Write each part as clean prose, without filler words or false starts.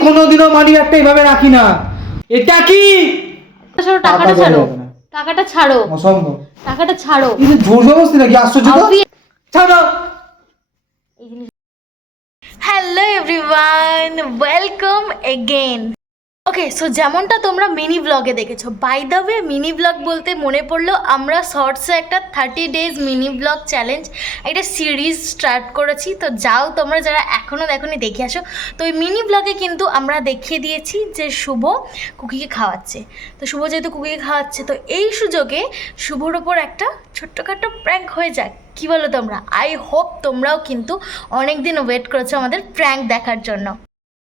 কোনোদিনও মানি ব্যাগটা এইভাবে রাখি না। এটা কি? টাকাটা ছাড়ো, টাকাটা ছাড়ো, অসম্ভব। টাকাটা ছাড়ো। এটা জোর জবরদস্তি নাকি? আশ্চর্য তো। ছাড়ো। Hello everyone, welcome again. Okay, so যেমনটা তোমরা মিনি ব্লগে দেখেছো, by the way mini blog বলতে মনে পড়লো আমরা শর্টসে একটা 30 ডেজ মিনি ব্লগ চ্যালেঞ্জ একটা সিরিজ স্টার্ট করেছি। তো যাও তোমরা যারা এখনও দেখোনি দেখে আসো। তো ওই মিনি ব্লগে কিন্তু আমরা দেখিয়ে দিয়েছি যে শুভ কুকিকে খাওয়াচ্ছে। তো শুভ যেহেতু কুকিকে খাওয়াচ্ছে, তো এই সুযোগে শুভর ওপর একটা ছোট্টখাট্টো প্র্যাঙ্ক হয়ে যাক। কী বলো তোমরা? আই হোপ তোমরাও কিন্তু অনেক দিন ওয়েট করেছো আমাদের প্র্যাঙ্ক দেখার জন্য।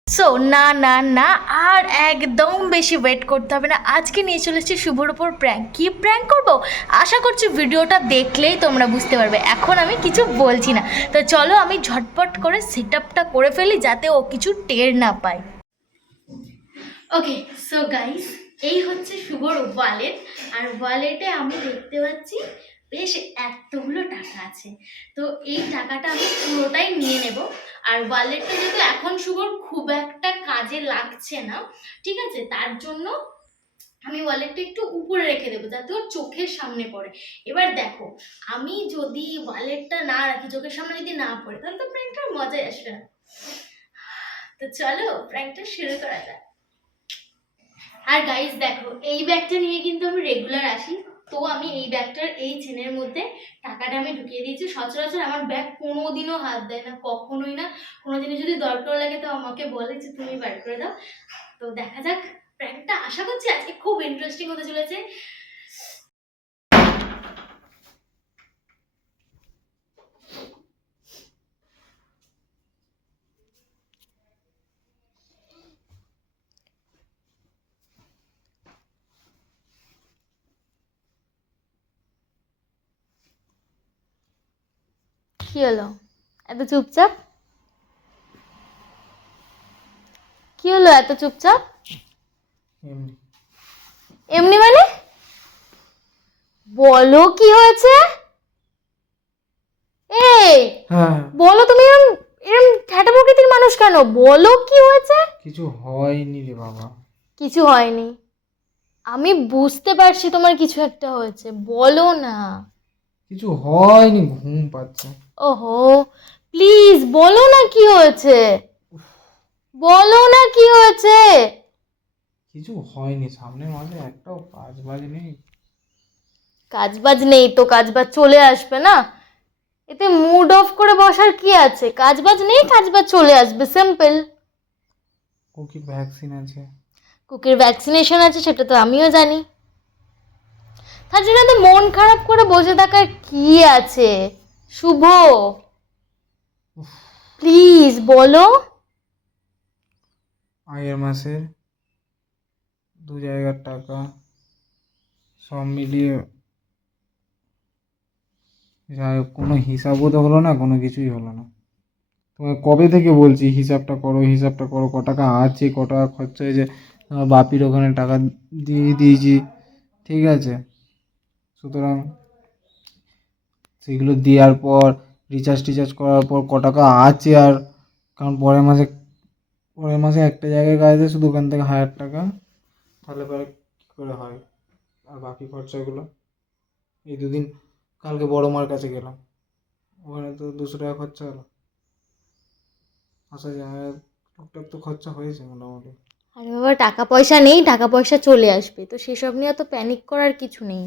সো না না না, আর একদম বেশি ওয়েট করতে হবে না। আজকে নিয়ে চলে এসেছি শুভর ওপর প্র্যাঙ্ক। কী প্র্যাঙ্ক করবো আশা করছি ভিডিওটা দেখলেই তোমরা বুঝতে পারবে। এখন আমি কিছু বলছি না, তো চলো আমি ঝটপট করে সেট আপটা করে ফেলি যাতে ও কিছু টের না পায়। ওকে, সো গাইস, এই হচ্ছে শুভর ওয়ালেট। আর ওয়ালেটে আমি দেখতে পাচ্ছি বেশ এতগুলো টাকা আছে। তো এই টাকাটা আমি পুরোটাই নিয়ে নেব। আর ওয়ালেটটা যেহেতু এখন শুভর খুব একটা কাজে লাগছে না, ঠিক আছে, তার জন্য আমি ওয়ালেটটা একটু উপরে রেখে দেবো যাতে ওর চোখের সামনে পড়ে। এবার দেখো, আমি যদি ওয়ালেটটা না রাখি, চোখের সামনে যদি না পড়ে, তাহলে তো প্র্যাঙ্কটার মজাই আসবে না। তো চলো প্র্যাঙ্কটা শুরু করা যাক। আর গাইস দেখো, এই ব্যাগটা নিয়ে কিন্তু আমি রেগুলার আসি। তো আমি এই ব্যাগটার এই চেনের মধ্যে টাকাটা আমি ঢুকিয়ে দিয়েছি। সচরাচর আমার ব্যাগ কোনোদিনও হাত দেয় না, কখনোই না। কোনোদিনও যদি দরকার লাগে তো আমাকে বলে যে তুমি বার করে দাও। তো দেখা যাক প্র্যাঙ্কটা, আশা করছি আজকে খুব ইন্টারেস্টিং হতে চলেছে। কি হলো এত চুপচাপ? কি হলো এত চুপচাপ? এমনি মানে বলো কি হয়েছে? এই বলো, তুমি এরম এরম ঠ্যাটা প্রকৃতির মানুষ কেন? বলো কি হয়েছে? কিছু হয়নি রে বাবা। কিছু হয়নি? আমি বুঝতে পারছি তোমার কিছু একটা হয়েছে, বলো না। কিছু হয়নি, ঘুম পাচ্ছে। ওহো, প্লিজ বলো না কি হয়েছে, বলো না কি হয়েছে। কিছু হয়নি, সামনের মাঝে একটাও কাজ বাজ নেই। কাজবাজ নেই তো কাজবাজ চলে আসবে না? এতে মুড অফ করে বসার কি আছে? কাজবাজ নেই, কাজবাজ চলে আসবে, সিম্পল। কুকির ভ্যাকসিন আছে। কুকির ভ্যাকসিনেশন আছে সেটা তো আমিও জানি। তার জন্য তো মন খারাপ করে বসে থাকার কি আছে? শুভ প্লিজ বলো। আগের মাসের 2 জায়গার টাকা সব মিলিয়ে, যাই হোক, কোনো হিসাবও তো হলো না, কোনো কিছুই হলো না। তোমায় কবে থেকে বলছি হিসাবটা করো, হিসাবটা করো, ক টাকা আছে, ক টাকা খরচা হয়েছে। বাপির ওখানে টাকা দিয়ে দিয়েছি, ঠিক আছে। সুতরাং সেগুলো দেওয়ার পর রিচার্জ টিচার্জ করার পর ক টাকা আছে আর, কারণ পরের মাসে একটা জায়গায় কাজ আছে, শুধু ওখান থেকে 1000 টাকা, তাহলে পরে কী করে হয়? আর বাকি খরচাগুলো, এই দুদিন কালকে বড় মার কাছে গেলাম, ওখানে তো 200 টাকা খরচা হলো। আসা যায় টুকটাক তো খরচা হয়েছে মোটামুটি। আরে বাবা, টাকা পয়সা নেই, টাকা পয়সা চলে আসবে, তো সেসব নিয়ে তো প্যানিক করার কিছু নেই।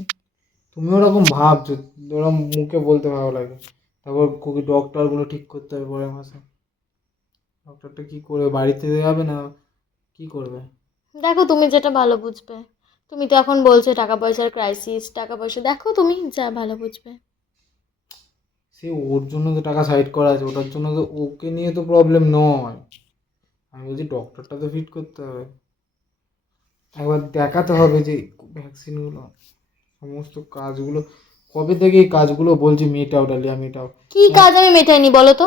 তুমি ওরকম ভাবছো, ওরকম মুখে বলতে ভালো লাগে। তারপর ডক্টরগুলো ঠিক করতে হবে পরের মাসে। ডক্টরটা কি করবে? বাড়িতে যাবে না কি করবে? দেখো তুমি যেটা ভালো বুঝবে। তুমি তো এখন বলছো টাকা পয়সার ক্রাইসিস, টাকা পয়সা দেখো তুমি যা ভালো বুঝবে। সে ওর জন্য তো টাকা সাইড করা আছে, ওটার জন্য তো, ওকে নিয়ে তো প্রবলেম নয়। আমি বলছি ডক্টরটা তো ফিট করতে হবে, একবার দেখাতে হবে যে ভ্যাকসিনগুলো, সমস্ত কাজগুলো, কবে থেকে এই কাজগুলো বলছি মেটাও ডালিয়া মেটাও। কি কাজ আমি মেটাইনি বলো তো?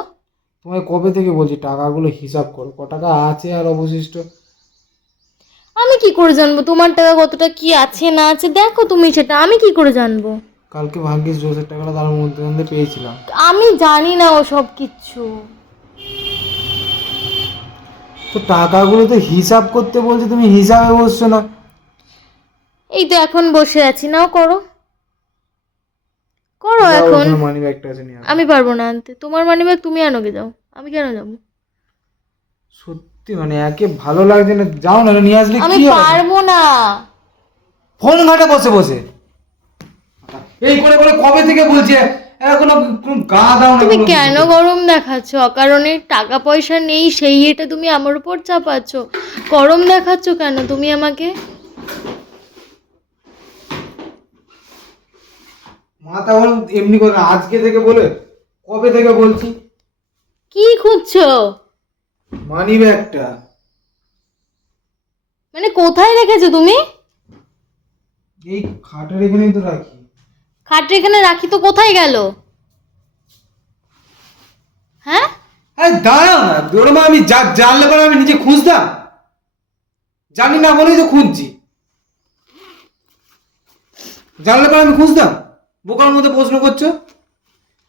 তোমায় কবে থেকে বলছি টাকাগুলো হিসাব করো, ক টাকা আছে আর অবশিষ্ট। আমি কি করে জানবো তোমার টাকা কতটা কি আছে না আছে? দেখো তুমি সেটা, আমি কি করে জানবো? কালকে ভাগ্যিস জোসের টাকাটা তার মধ্যে মধ্যে পেয়েছিলাম। আমি জানি না ও সব কিচ্ছু। তো টাকাগুলো তো হিসাব করতে বলছে, তুমি হিসাবে বসছো না। এই তো এখন বসে আছি, নাও করো করো যাও, এখন। ওখানে মানি ব্যাগটা আছে, নিয়ে আসো। আমি পারবো না আনতে, তোমার মানিব্যাগ তুমি আনো গে, যাও। আমি কেন যাবো? সত্যি মানে একে ভালো লাগছে না, যাও না, নিয়ে আসলে আমি কি হবে? পারবো না। ফোন ঘাটে বসে বসে এই করে করে কবে থেকে বলছে, এখনো কোনো গা দাও না তুমি কোনো কেন কিছুতে। গরম দেখাচ্ছ? অকারণে টাকা পয়সা নেই সেই এটা তুমি আমার উপর চাপাচ্ছ। গরম দেখাচ্ছ কেন তুমি আমাকে? মাথা বল এমনি করে না, আজকে থেকে বলে, কবে থেকে বলছি। কি খুঁজছো? মানি ব্যাগটা মানে কোথায় রেখেছো তুমি? এই খাটের এখানেই তো রাখি। খাটের এখানে রাখি তো কোথায় গেল? হ্যাঁ, আরে দাঁড়াও না, ওরকম আমি জানলে পরে আমি নিজে খুঁজতাম, জানি না বলেই তো খুঁজছি। জানলে পরে আমি খুঁজতাম, বোকার মধ্যে প্রশ্ন করছো।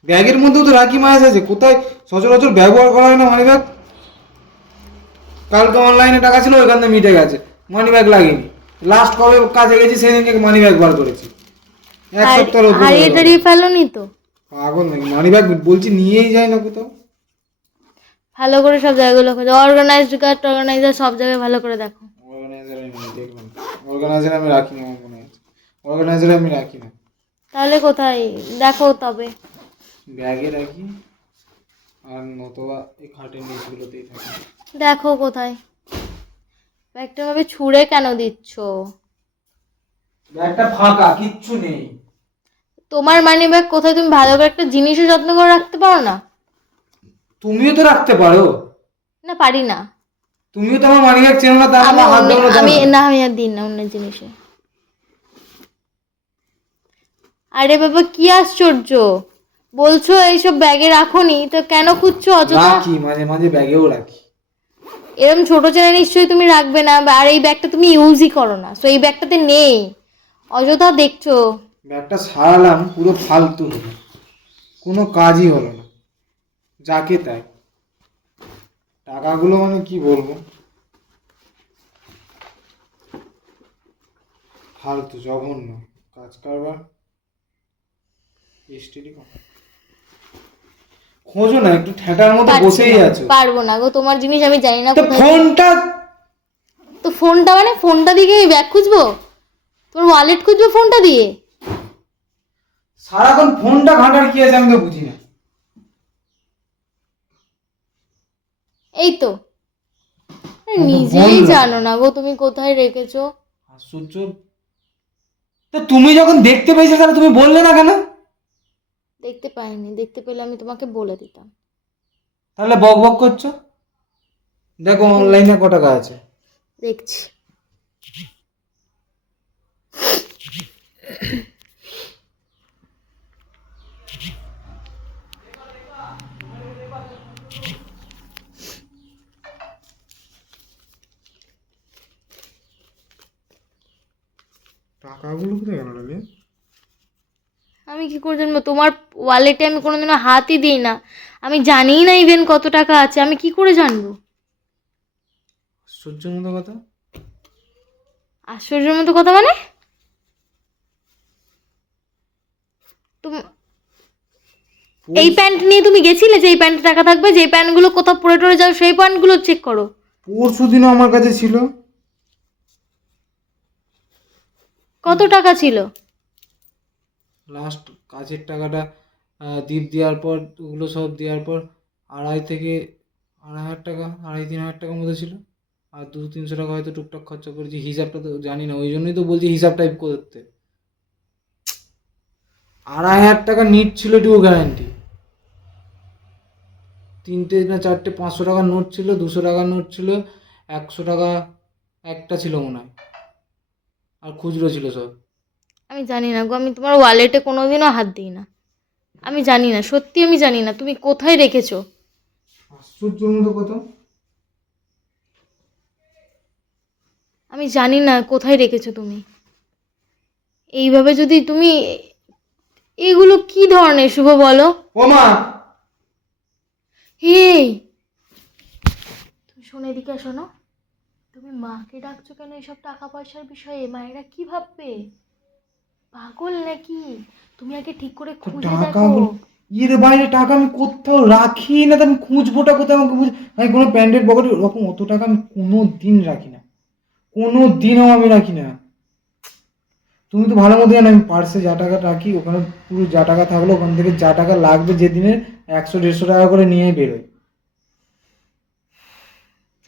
ব্যাগের মধ্যেও তো রাখি মাছ আছে, কোথায় সচরাচর ব্যবহার করা হয় না মানি ব্যাগ। কালকে অনলাইনে টাকা ছিল, ওইখান থেকে মিটে গেছে, মানি ব্যাগ লাগেনি। লাস্ট কবে কাজে গেছি সেদিনকে মানি ব্যাগ বার করেছি, এক সপ্তাহের উপরে হারিয়ে হয়ে গেল। টারিয়ে ফেলোনি তো? পাগল নাকি, মানি ব্যাগ বলছি নিয়েই যায় না কোথাও। ভালো করে সব জায়গাগুলো খোঁজো, অর্গানাইজড কার্ড অর্গানাইজার সব জায়গায় ভালো করে দেখো। অর্গানাইজার আমি দেখলাম, অর্গানাইজার আমি রাখি না, আমার মনে আছে অর্গানাইজার আমি রাখি না, তাহলে কোথায় দেখো তবে? ব্যাগে রাখি, আর নতবা এই খাটের নিচগুলোতেই থাকে। দেখো কোথায়। ব্যাগটা ভাবে ছুঁড়ে কেন দিচ্ছ? ব্যাগটা ফাঁকা, কিচ্ছু নেই। তোমার মানি ব্যাগ কোথায়? তুমি ভালো করে একটা জিনিসও যত্ন করে রাখতে পারো না? তুমিও তো রাখতে পারো, না, পারি না। তুমিও তো আমার মানি ব্যাগ চেনো না, তার আমি আমার হাত দেবো না আমি তোমার। না, আমি আর দিন না অন্য জিনিসে। আরে বাবা কি আশ্চর্য, বলছো এইসব ব্যাগে রাখোনি তো কেন খুঁজছো অযথা? রাখি, মাঝে মাঝে ব্যাগেও রাখি। এরকম ছোট ছেলে নিশ্চয়ই তুমি রাখবে না, আর এই ব্যাগটা তুমি ইউজই করো না, সো এই ব্যাগটাতে নেই, অযথা দেখছো। ব্যাগটা সারালাম, পুরো ফালতু হলো, কোনো কাজই হলো না, যাকে তাই। টাকাগুলো মানে কি বলবো, ফালতু জঘন্য কাজ কারবার। এসটিডি খোঁজো না, একটু ঠেটার মতো পারছি বসেই না, আছো। পারবো না গো, তোমার জিনিস আমি জানি না তো কোথায়। ফোনটা, তো ফোনটা মানে ফোনটা দিয়ে কি ব্যাগ খুঁজবো? তোমার ওয়ালেট খুঁজবো ফোনটা দিয়ে? সারাক্ষণ ফোনটা ঘাঁটার কি আছে আমি তো বুঝি না। এই তো, নিজেই জানো না গো তুমি কোথায় রেখেছো। আশ্চর্য, তো তুমি যখন দেখতে পেয়েছো তাহলে তুমি বললে না কেন? দেখতে পাইনি, দেখতে পেলে আমি তোমাকে বলে দিতাম। তাহলে বক বক করছো। দেখো অনলাইনে ক টাকা আছে। দেখছি। টাকাগুলো কোথায় গেল রে? আমি কি করে জানবো? তোমার ওয়ালেটে আমি কোনোদিনও হাতই দিই না, আমি জানিই না ইভেন কত টাকা আছে, আমি কি করে জানবো? আশ্চর্যের মতো কথা। আশ্চর্যের মতো কথা মানে? এই প্যান্ট নিয়ে তুমি গেছিলে যে এই প্যান্টে টাকা থাকবে? যে প্যান্টগুলো কোথাও পরে টরে যাও সেই প্যান্টগুলো চেক করো। পরশু দিনও আমার কাছে ছিল। কত টাকা ছিল? লাস্ট কাজের টাকাটা দীপ দেওয়ার পর, ওগুলো সব দেওয়ার পর 2,500 টাকা, 2,500-3,000 টাকার মতো ছিল। আর 200-300 টাকা হয়তো টুকটাক খরচা করেছি, হিসাবটা তো জানি না, ওই জন্যই তো বলছি হিসাব টাইপ করতে। 2,500 টাকা নিট ছিল টু গ্যারান্টি, 3টে না 4টে 500 টাকার নোট ছিল, 200 টাকার নোট ছিল, 100 টাকা একটা ছিল মনে হয়, আর খুচরো ছিল সব। আমি জানি না গো, আমি তোমার ওয়ালেটে কোনোদিনও হাত দিই না, আমি জানি না, সত্যি আমি জানি না তুমি কোথায় রেখেছো। আশ্চর্যের মতো কথা। আমি জানি না কোথায় রেখেছো তুমি। এইভাবে যদি তুমি, এগুলো কি ধরনের শুভ বলো? ও মা, এই তুমি শোনো এদিকে শোনো, তুমি মাকে ডাকছো কেন এসব টাকা পয়সার বিষয়ে? মায়েরা কি ভাববে? পাগল নাকি? তুমি আগে ঠিক করে খুঁজে টাকা দেখো। এর বাইরে টাকা আমি কোথাও রাখি না, তো আমি খুঁজবোটা কোথাও? আমাকে আমি কোনো প্যান্টের পকেটে ওরকম অত টাকা আমি কোনো দিন রাখি না, কোনো দিনও আমি রাখি না। তুমি তো ভালো মতো জানো আমি পার্সে যা টাকা রাখি ওখানে পুরো যা টাকা থাকলো ওখান থেকে যা টাকা লাগবে যেদিনের 100-150 টাকা করে নিয়ে বেরোয়।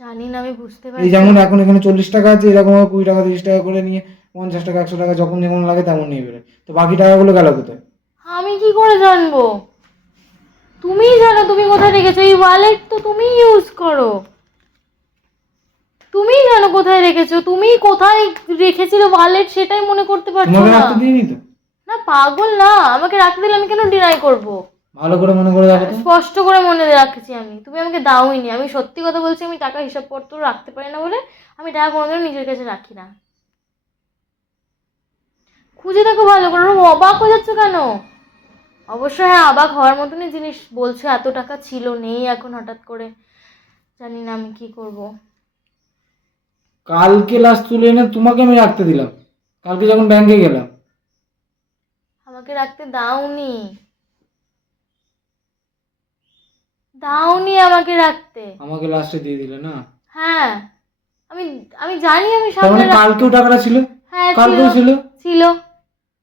জানি না, আমি বুঝতে এই পারছি। যেমন এখন এখানে 40 টাকা আছে, এরকম 20 টাকা 30 টাকা করে নিয়ে 50 টাকা 100 টাকা যখন যেমন লাগে তেমন নিয়ে বেরোয়। তো বাকি টাকাগুলো গেল কোথায়? আমি কি করে জানবো? তুমিই জানো তুমি কোথায় রেখেছো। এই ওয়ালেট তো তুমি ইউজ করো, তুমিই জানো কোথায় রেখেছো। তুমি কোথায় রেখেছিলে ওয়ালেট সেটাই মনে করতে পারছো তোমাকে না। রাখতে দিইনি তো। না পাগল না, আমাকে রাখতে দিলে আমি কেন ডিনাই করব? ভালো করে মনে করে দেখো তো। স্পষ্ট করে মনে রাখছি আমি, তুমি আমাকে দাওইনি। আমি সত্যি কথা বলছি, আমি টাকা হিসাবপত্র রাখতে পারি না বলে আমি টাকা কোনোদিনও নিজের কাছে রাখি না। খুঁজে দেখো ভালো করে। ওরকম অবাক হয়ে যাচ্ছ কেন? অবশ্যই হ্যাঁ, অবাক হওয়ার মতনই জিনিস বলছো। এত টাকা ছিল, নেই এখন হঠাৎ করে। জানি না আমি কি করব। কালকে লাস্ট তুলে এনে তোমাকে আমি রাখতে দিলাম, কালকে যখন ব্যাংকে গেলাম। আমাকে রাখতে দাওনি, দাওনি আমাকে রাখতে। আমাকে লাস্টে দিয়ে দিলে না? হ্যাঁ, আমি আমি জানি আমি তার সামনে মানে কালকেও টাকাটা ছিল? হ্যাঁ ছিল, কালকেও ছিল? ছিল।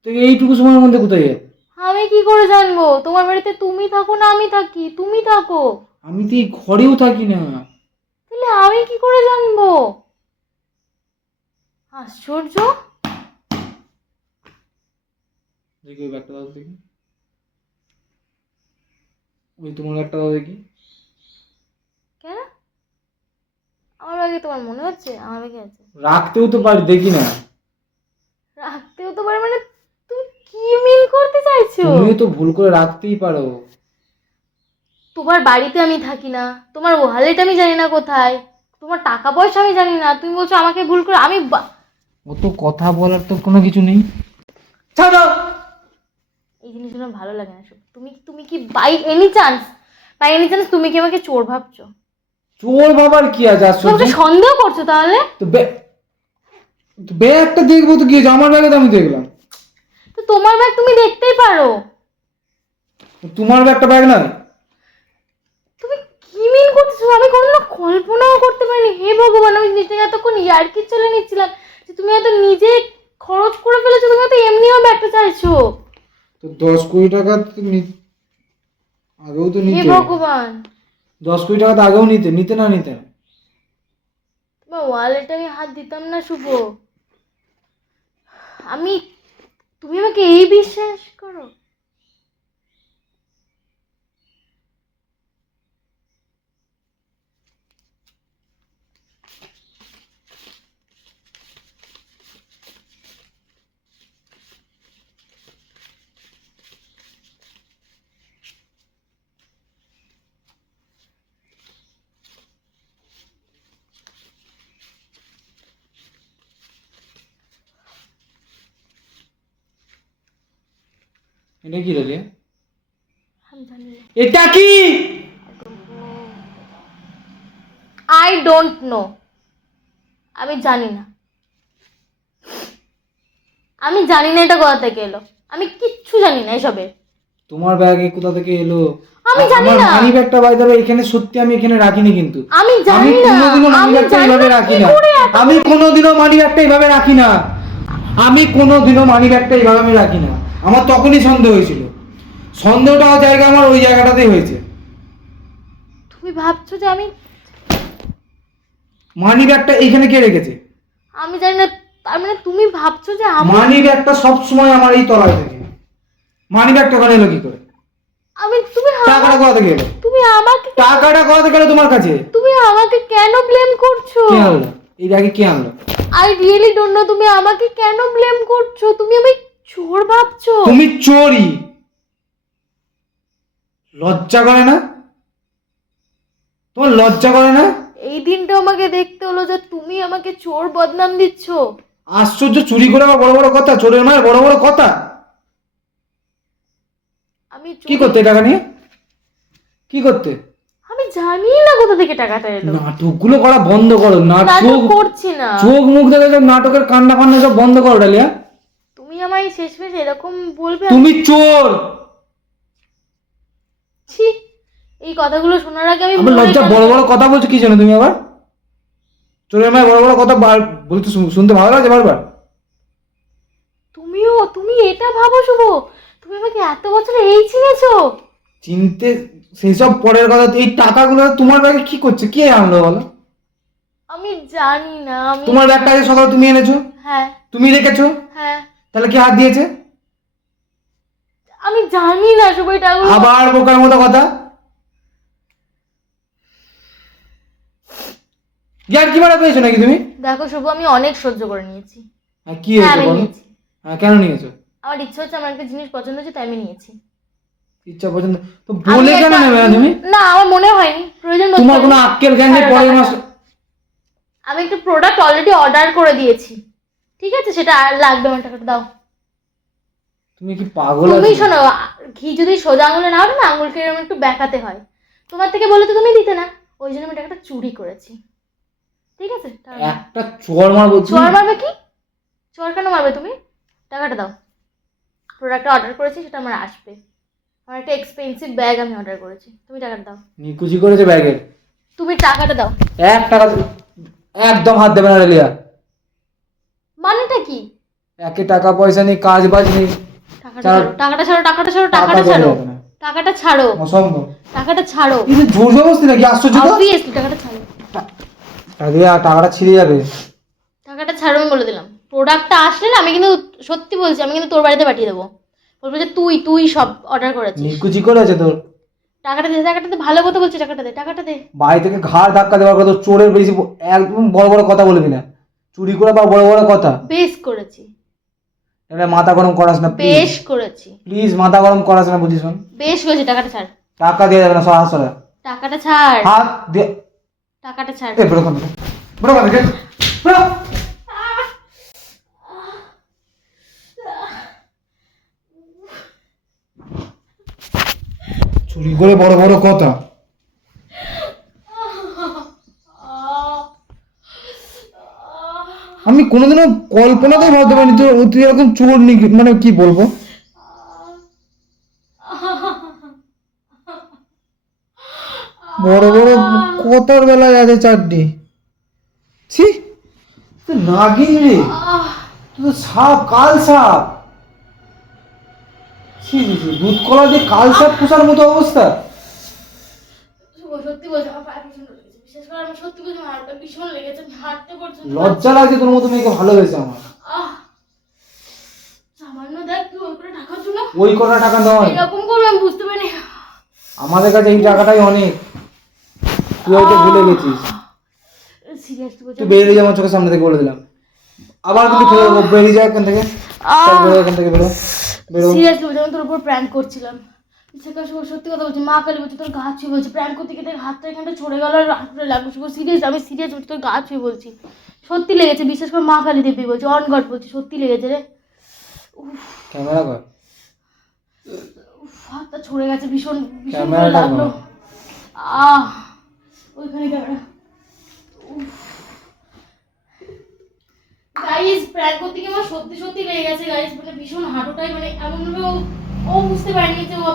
তো এইটুকু সময়ের মধ্যে কোথায় যায়? আমি কি করে জানবো? তোমার বাড়িতে তুমি থাকো না আমি থাকি? তুমি থাকো। আমি তো এই ঘরেও থাকি না। তাহলে আমি কি করে জানবো? আশ্চর্য। দেখি ওই ব্যাগটা দাও দেখি, ওই তোমার ব্যাগটা দাও দেখি। কেন? আমার ব্যাগে তোমার মনে হচ্ছে আমার ব্যাগে আছে? রাখতেও তো পারি, দেখি না। রাখতেও তো পারে মানে? তুমি কি মিন করতে চাইছো? তুমিও তো ভুল করে রাখতেই পারো। তোমার বাড়িতে আমি থাকি না, তোমার ওয়ালেট আমি জানি না কোথায়, তোমার টাকা পয়সা আমি জানি না, তুমি বলছো আমাকে ভুল করে। আমি অত কথা বলার তো কোনো কিছু নেই, ছাড়ো। এই জিনিসগুলো ভালো লাগে না। সব তুমি তুমি কি বাই এনি চান্স তুমি কি আমাকে চোর ভাবছো? চোর বাবার কি আছে তুমি আশ্চর্য? আমাকে সন্দেহ করছো তাহলে? তো ব্যাগটা দেখবো তো কি আছে, আমার ব্যাগে তো আমি দেখলাম। তো তোমার ব্যাগ তুমি দেখতেই পারো। তোমার ব্যাগটা ব্যাগ নয়? তুমি কি মিন করতেছো? আমি কোনোদিনও কল্পনাও করতে পারিনি। হে ভগবান, আমি জিনিসটাকে এতক্ষণ ইয়ার্কি চলে নিচ্ছিলাম যে তুমি হয়তো নিজে খরচ করে ফেলেছো, তুমি হয়তো এমনিও ব্যাগটা চাইছো। তো 10-20 টাকা তো আগেও তো হে নিতে। ভগবান, 10-20 টাকা তো আগেও নিতে নিতে না নিতে। তোমার ওয়ালেটে আমি হাত দিতাম না শুভ। আমি তুমি আমাকে এই বিশ্বাস করো? এটা কি রে? আমি জানি না। এটা কি? I don't know. আমি জানি না, আমি জানি না এটা কোথা থেকে এলো। আমি কিচ্ছু জানি না এসবে। তোমার ব্যাগে কোথা থেকে এলো? আমি জানি আমার না। মানি ব্যাগটা বাই দ্য ওয়ে এখানে সত্যি আমি এখানে রাখিনি, কিন্তু আমি জানি না। কোনোদিনও মানি আমি ব্যাগটা জানি এইভাবে না রাখি কি না। করে এত আমি কোনোদিনও মানি ব্যাগটা এইভাবে রাখি না। আমি কোনোদিনও মানি ব্যাগটা এইভাবে আমি রাখি না। আমার তখনই সন্দেহ হয়েছিল। সন্দেহটা জায়গা আমার ওই জায়গাটাতেই হয়েছে। তুমি ভাবছো যে আমি মানি ব্যাগটা এইখানে কে রেখেছে? আমি জানি না। তার মানে তুমি ভাবছো যে আমি মানি ব্যাগটা সব সময় আমার এই তলায় থাকে। মানি ব্যাগটা ওখানে এলো কি করে? আমি তুমি টাকাটা কোথা থেকে এলো? তুমি আমাকে টাকাটা কোথা থেকে এলো তোমার কাছে? তুমি আমাকে কেন ব্লেম করছো? কে আনলো এই ব্যাগে? কে আনলো? I really don't know. তুমি আমাকে কেন ব্লেম করছো? তুমি আমি চোর ভাবছো? তুমি চোরই। লজ্জা করে না? তোমার লজ্জা করে না? এই দিনটা আমাকে দেখতে হলো যে তুমি আমাকে চোর বদনাম দিচ্ছ। আশ্চর্য, চুরি করে আবার বড় বড় কথা, চোরের মায়ের বড় বড় কথা। আমি কি করতে টাকা নিয়ে? কি করতে? আমি জানি না কোথা থেকে টাকাটা এলো। নাটকগুলো করা বন্ধ করো। নাটক করছি না। চোখ মুখ দেখে সব নাটকের কান্না কান্না সব বন্ধ করো ডালিয়া। তুমি আমায় শেষমেশ এরকম বলবে? তুমি চোর। ছি, এই কথাগুলো শোনার আগে আমি আবার লজ্জা, বড় বড় কথা বলছো কি জানো তুমি? আবার চোরের মায়ের বড় বড় কথা বলতে শুনতে ভালো লাগে বারবার। তুমি এটা ভাবো শুভ, তুমি আমাকে এত বছর এই চিনেছো? চিনতে সেসব পরের কথা। এই টাকাগুলো তোমার ব্যাগে কি করছে? কে আনলো বলো? আমি জানি না। তোমার ব্যাগটা আজ সকালে তুমি এনেছো? হ্যাঁ। তুমি রেখেছো? হ্যাঁ। তাহলে কি হাত দিয়েছে? আমি জানি না শুভ, এটা আবার বোকার মতো কথা। ইয়ার কি মারা পেয়েছো নাকি তুমি? দেখো শুভ, আমি অনেক সহ্য করে নিয়েছি। কি হয়েছে বলো? কেন নিয়েছো? আমার ইচ্ছা হচ্ছে, আমার একটা জিনিস পছন্দ হচ্ছে তাই আমি নিয়েছি। ইচ্ছা পছন্দ তো বলে কেন নেবে না তুমি? না, আমার মনে হয়নি প্রয়োজন। তোমার কোনো আক্কেল জ্ঞান নেই? পরের মাস আমি একটা প্রোডাক্ট অলরেডি অর্ডার করে দিয়েছি, ঠিক আছে? সেটা আর লাগবে, আমার টাকাটা দাও। তুমি কি পাগল? তুমি শোনো, ঘি যদি সোজা আঙুলে না ওঠে না, আঙুলকে এরকম একটু বেঁকাতে হয়। তোমার থেকে বলে তো তুমি দিতে না, ওই জন্য আমি টাকাটা চুরি করেছি, ঠিক আছে? একটা চোর মারবো। চোর মারবে? কি চোর কেন মারবে তুমি? টাকাটা দাও। প্রোডাক্টটা অর্ডার করেছি, সেটা আমার আসবে। আমার একটা এক্সপেন্সিভ ব্যাগ আমি অর্ডার করেছি, তুমি টাকাটা দাও। নিকুচি করেছে ব্যাগের। তুমি টাকাটা দাও। 1 টাকা একদম হাত দেবে না রেলিয়া। মানেটা কি? একে টাকা পয়সা নেই, কাজ বাজ নেই। টাকাটা ছাড়ো, টাকাটা ছাড়ো, টাকাটা ছাড়ো, টাকাটা ছাড়ো, অসম্ভব। টাকাটা ছাড়ো। এই জোর জবরদস্তি নাকি? আশ্চর্য তো। অবভিয়াসলি টাকাটা ছাড়ো। রেলিয়া টাকাটা ছিঁড়ে যাবে। টাকাটা ছাড়ো, আমি বলে দিলাম। প্রোডাক্টটা আসলে না, আমি কিন্তু সত্যি বলছি, আমি কিন্তু তোর বাড়িতে পাঠিয়ে দেবো। বলবো যে তুই সব অর্ডার করেছিস। নিকুচি করেছে তোর। টাকাটা দে, টাকাটা দে, ভালো কথা বলছি, টাকাটা দে, টাকাটা দে। বাড়ি থেকে ঘাড় ধাক্কা দেওয়ার কথা। চোরের বেশি একদম বড় বড় কথা বলবি না। চুরি করে বা বড় বড় কথা। বেশ করেছি। এটা মাথা গরম করাস না। বেশ করেছি। প্লিজ মাথা গরম করাস না, বুঝিস? বেশ করেছি, টাকাটা ছাড়। টাকা দিয়ে যাবে না, সব হাসরা। টাকাটা ছাড়। হাত দিয়ে টাকাটা ছাড়। বড় কথা বড় কথা বড়। চুরি করে বড় বড় কথা। আমি কোনোদিনও কল্পনাতেই ভাবতে পারিনি তুই এরকম চোর মানে কি বলবো। বড় বড় কথার বেলায় আছে চারটি। ছি, তুই নাগিন রে, তুই তো সাপ, কাল সাপ। ছি ছি ছি, দুধ কলা দিয়ে কাল সাপ পোষার মতো অবস্থা। সত্যি বলছি, আমার পায়ে ভীষণ লেগেছে। বিশেষ করে আমি সত্যি বলছি, আমার হাতটা ভীষণ লেগেছে। আমি হাঁটতে পর্যন্ত লজ্জা লাগছে তোর মতো মেয়েকে ভালোবেসে আমার। সামান্য দেখ, তুই ওই করে টাকার জন্য ওই কটা টাকা নয়, এরকম করবে আমি বুঝতে পারিনি। আমাদের কাছে এই টাকাটাই অনেক। তুই হয়তো ভুলে গেছিস। সিরিয়াসলি বলছি, তুই বেরিয়ে যা আমার চোখের সামনে থেকে, বলে দিলাম। আবার কিন্তু বেরিয়ে যা এখান থেকে। চল বেরো এখান থেকে, বেরো বেরো। সিরিয়াসলি বলছি, আমি তোর উপর প্র্যাঙ্ক করছিলাম। সত্যি কথা বলছি, মা কালী বলছি, তোর গা ছুঁয়ে বলছি। প্র্যাঙ্ক করতে গিয়ে হাতটা এখানটা ছড়ে গেল আর হাতটা লাগলো। সিরিয়াস, আমি সিরিয়াস বলছি, তোর গা ছুঁয়ে বলছি। সত্যি লেগেছে, বিশেষ করে মা কালী দেবী বলছি, অন গড বলছি, সত্যি লেগেছে রে। ক্যামেরা কর। হাতটা ছড়ে গেছে, ভীষণ ভীষণ ক্যামেরাটা লাগলো। কর। ওইখানে ক্যামেরা। গাইস, প্র্যাঙ্ক করতে গিয়ে আমার সত্যি সত্যি লেগে গেছে গাইস। মানে ভীষণ হাঁটুটাই, মানে এমন ভাবে ও বুঝতে পারেনি যে ও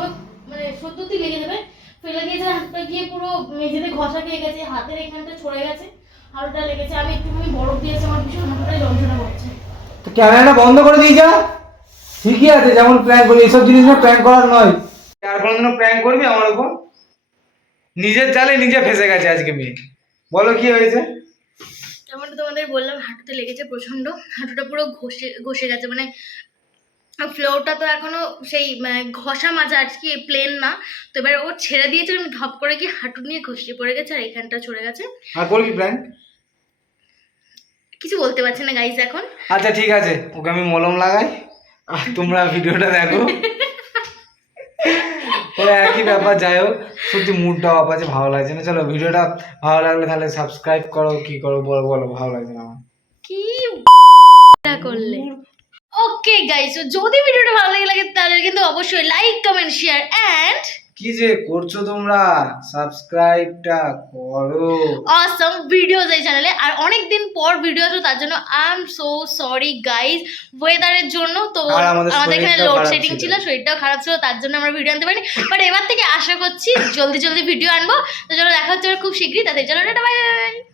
মানে সত্যি লেগে যাবে। ফেলে দিয়েছে, হাতটা গিয়ে পুরো মেঝেতে ঘষা খেয়ে গেছে, হাতের এখানটা ছড়ে গেছে, হাঁটুটা লেগেছে। আমি একটুখানি বরফ দিয়েছি, আমার ভীষণ হাঁটুটাই যন্ত্রণা করছে। তো ক্যামেরাটা বন্ধ করে দিয়ে যা। ঠিকই আছে, যেমন প্র্যাঙ্ক করি, এইসব জিনিস না প্র্যাঙ্ক করার নয়। আর কোনোদিনও প্র্যাঙ্ক করবি আমার উপর? নিজের জালে নিজে ফেসে গেছে আজকে মেয়ে। বলো কি হয়েছে? যেমনটা তোমাদের বললাম, হাঁটুতে লেগেছে প্রচন্ড। হাঁটুটা পুরো ঘষে গেছে, মানে ফ্লোরটা তো এখনো সেই ঘষা মাজা আর কি, প্লেন না। তো এবার ও ছেড়ে দিয়েছে, আমি ধপ করে কি হাঁটু নিয়ে ঘষে পড়ে গেছে আর এখানটা ছড়ে গেছে। আর করবি প্র্যাঙ্ক? কিছু বলতে পারছি না গাইস এখন। আচ্ছা ঠিক আছে, ওকে আমি মলম লাগাই আর তোমরা ভিডিওটা দেখো। ওরা একই ব্যাপার, যাই হোক। সত্যি মুডটা অফ আছে, ভালো লাগছে না। চলো, ভিডিওটা ভালো লাগলে তাহলে সাবস্ক্রাইব করো, কি করো বলো বলো, ভালো লাগছে না আমার। কি করলে? ওকে গাইস, যদি ভিডিওটা ভালো লাগে তাহলে কিন্তু অবশ্যই লাইক, কমেন্ট, শেয়ার অ্যান্ড কি যে করছো তোমরা, সাবস্ক্রাইবটা করো। অসম ভিডিওস এই চ্যানেলে। আর অনেক দিন পর ভিডিও আসলো, তার জন্য I am so sorry guys, ওয়েদারের জন্য। তো আর আমাদের আমাদের এখানে শরীরটাও খারাপ লোডশেডিং ছিল। ছিল, শরীরটাও খারাপ ছিল, তার জন্য আমরা ভিডিও আনতে পারিনি। বাট এবার থেকে আশা করছি জলদি জলদি ভিডিও আনবো। তো চলো দেখা হচ্ছে খুব শীঘ্রই, তাদের চলো টাটা বাই বাই।